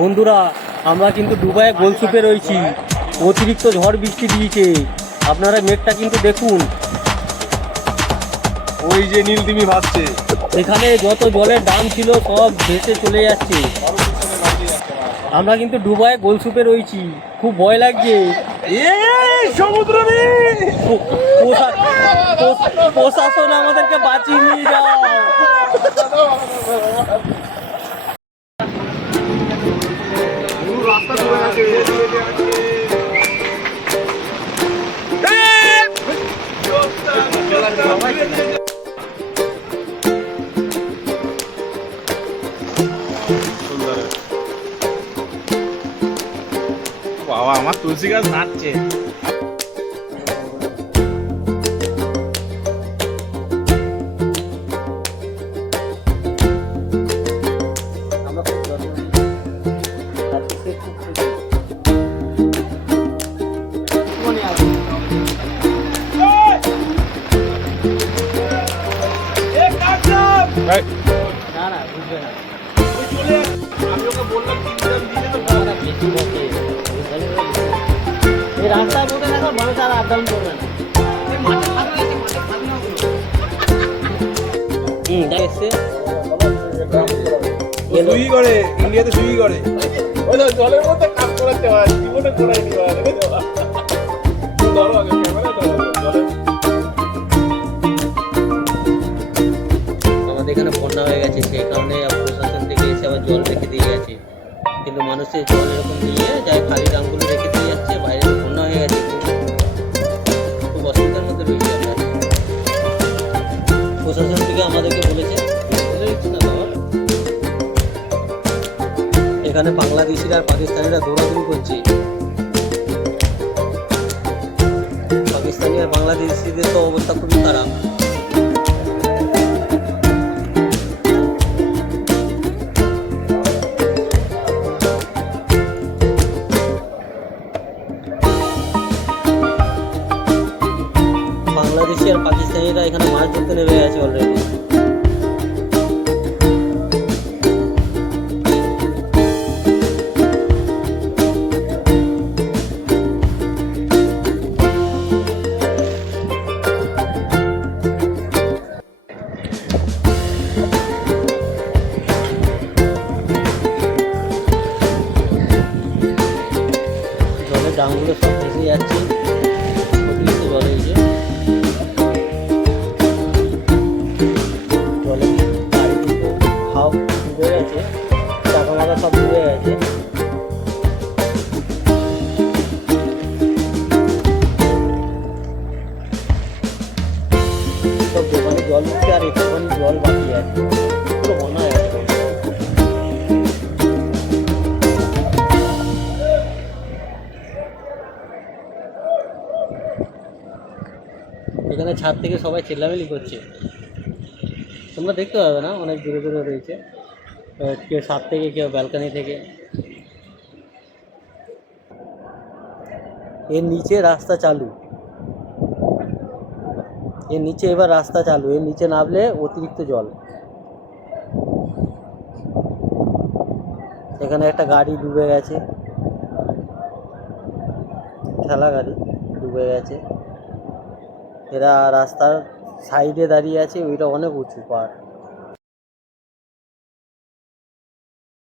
বন্ধুরা, আমরা কিন্তু ডুবাইয়ে গোলসুপে রয়েছি। অতিরিক্ত ঝড় বৃষ্টি দিয়েছে, আপনারা মেঘটা কিন্তু দেখুন। ওই যে নীলতিমি ভাসছে, এখানে যত জলের দাম ছিল সব ভেসে চলে যাচ্ছে। আমরা কিন্তু ডুবাইয়ে গোলসুপে রয়েছি, খুব ভয় লাগছে। সমুদ্র প্রশাসন আমাদেরকে বাঁচিয়ে নিয়ে যাও। রাস্তা চলে গেছে। বাবা, আমার তুলসী গাছ নাচছে। আমি ওকে বললাম এই রাস্তায় বসে দেখো মানুষ আর আপ ডাউন করবে না। সুই করে, ইন্ডিয়াতে সুই করে। ওই তো জলের মধ্যে কাজ করাতে হয়, জীবনে করাইনি ভাই। ধরো আগে ক্যামেরা ধরো। আমাদের এখানে বন্যা হয়ে গেছে, সেই কারণে প্রশাসন থেকে এসে আবার জল রেখে দিয়ে গেছে। কিন্তু মানুষের জল এরকম নিয়ে যায়, খালি ড্রামগুলো রেখে দিয়ে যাচ্ছে। বাইরে বন্যা হয়ে গেছে, খুব অসুবিধার মধ্যে রয়েছে আমরা। প্রশাসন থেকে আমাদেরকে বলেছে এখানে বাংলাদেশিরা আর পাকিস্তানিরা দৌড়াদৌড়ি করছে। পাকিস্তানি আর বাংলাদেশিদের তো অবস্থা খুবই খারাপ। বাংলাদেশি আর পাকিস্তানিরা এখানে মাছ ধরতে নেমে গেছে অলরেডি। জলের ডাঙগুলো সব ভেসে যাচ্ছে, অতিরিক্ত জলে এই যে জলে গাড়ি কিন্তু হাও ডুবে গেছে, চাকা মাকা সব ডুবে গেছে। সব দোকানে জল উঠছে আর একটুখানি জল বাকি আছে, পুরো বন্যা হয়ে গেছে। এখানে ছাদ থেকে সবাই চেল্লামেলি করছে, তোমরা দেখতে পাবে না, অনেক দূরে দূরে রয়েছে। কেউ ছাদ থেকে, কেউ ব্যালকনি থেকে। এর নিচে রাস্তা চালু, এর নিচে এবার রাস্তা চালু। এর নিচে নামলে অতিরিক্ত জল। এখানে একটা গাড়ি ডুবে গেছে, ঠেলা গাড়ি ডুবে গেছে। এরা রাস্তার সাইডে দাঁড়িয়ে আছে, ওইটা অনেক উঁচু পাহাড়।